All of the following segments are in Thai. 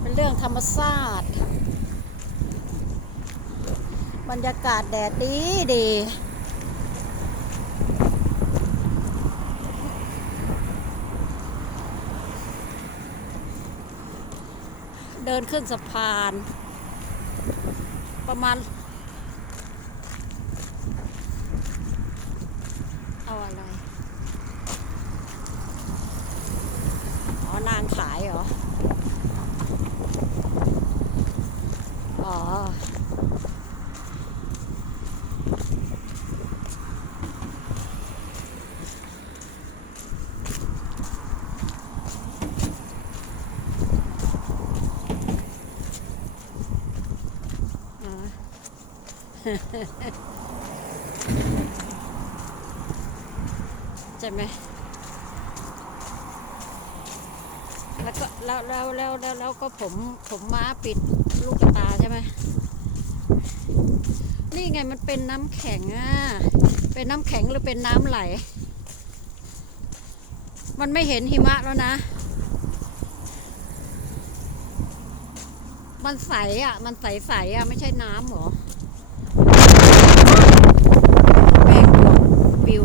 เป็นเรื่องธรรมชาติ บรรยากาศแดดดีดีเดินขึ้นสะพาน ประมาณ เอาอะไร อ๋อ นางขายเหรอ อ๋อ ใช่ไหม แล้วก็แล้วแล้วแล้วแล้วแล้วก็ผมผมม้าปิดลูกตาใช่ไหมนี่ไงมันเป็นน้ำแข็งอะเป็นน้ำแข็งหรือเป็นน้ำไหล มันไม่เห็นหิมะแล้วนะ มันใสอะ มันใสใสอะ ไม่ใช่น้ำหรอแป้งดวงปิว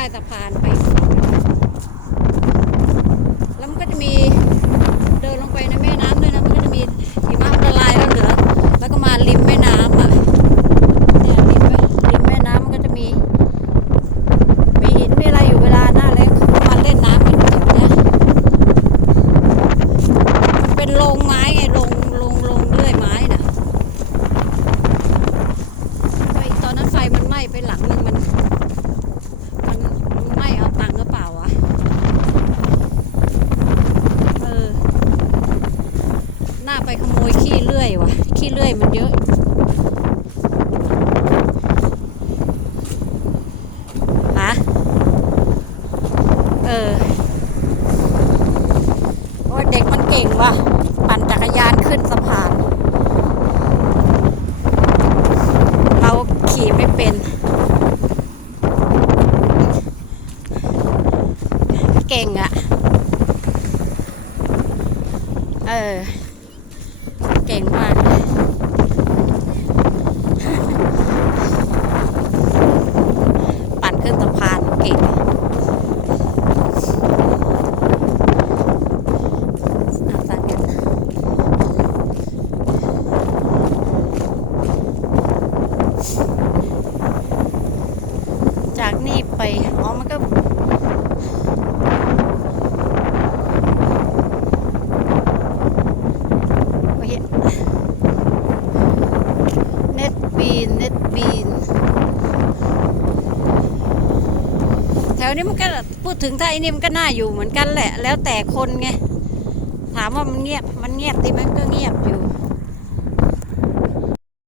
ใต้สะพานไปอีกฝั่งหนึ่งแล้วมันก็จะมีเดินลงไปในแม่น้ำด้วยนะมันก็จะมีหิมะละลายแล้วเหลือ แล้วก็มาริมแม่น้ำอะเนี่ยริมแม่ริมแม่น้ำมันก็จะมี มีหินมีอะไรอยู่เวลาหน้าแล้งเขาก็มาเล่นน้ำกันอยู่ตรงเนี้ยมันเป็นโรงไม้ไงโรงโรงโรงเลื่อยไม้น่ะไฟตอนนั้นไฟมันไหม้ไปหลังหนึงมัน มันมันไหม้เอาตังค์หรือเปล่าวะ เออ หน้าไปขโม ยขี้เลื่อยว่ะ ขี้เลื่อยมันเยอะฮะเออโอ้ยเด็กมันเก่งว่ะ ปั่นจักรยานขึ้นสะพาน เราขี่ไม่เป็นเก่งอะ่ะเออ เก่งมากเลย ปั่นขึ้นสะพานเก่ง อะตัดกันจากนี่ ไป อ๋อ มันก็เน็ตบีน เน็ตบีน แถวนี้มันก็พูดถึงถ้าไอ้นี่มันก็น่าอยู่เหมือนกันแหละ แล้วแต่คนไง ถามว่ามันเงียบ มันเงียบดิมันก็เงียบอยู่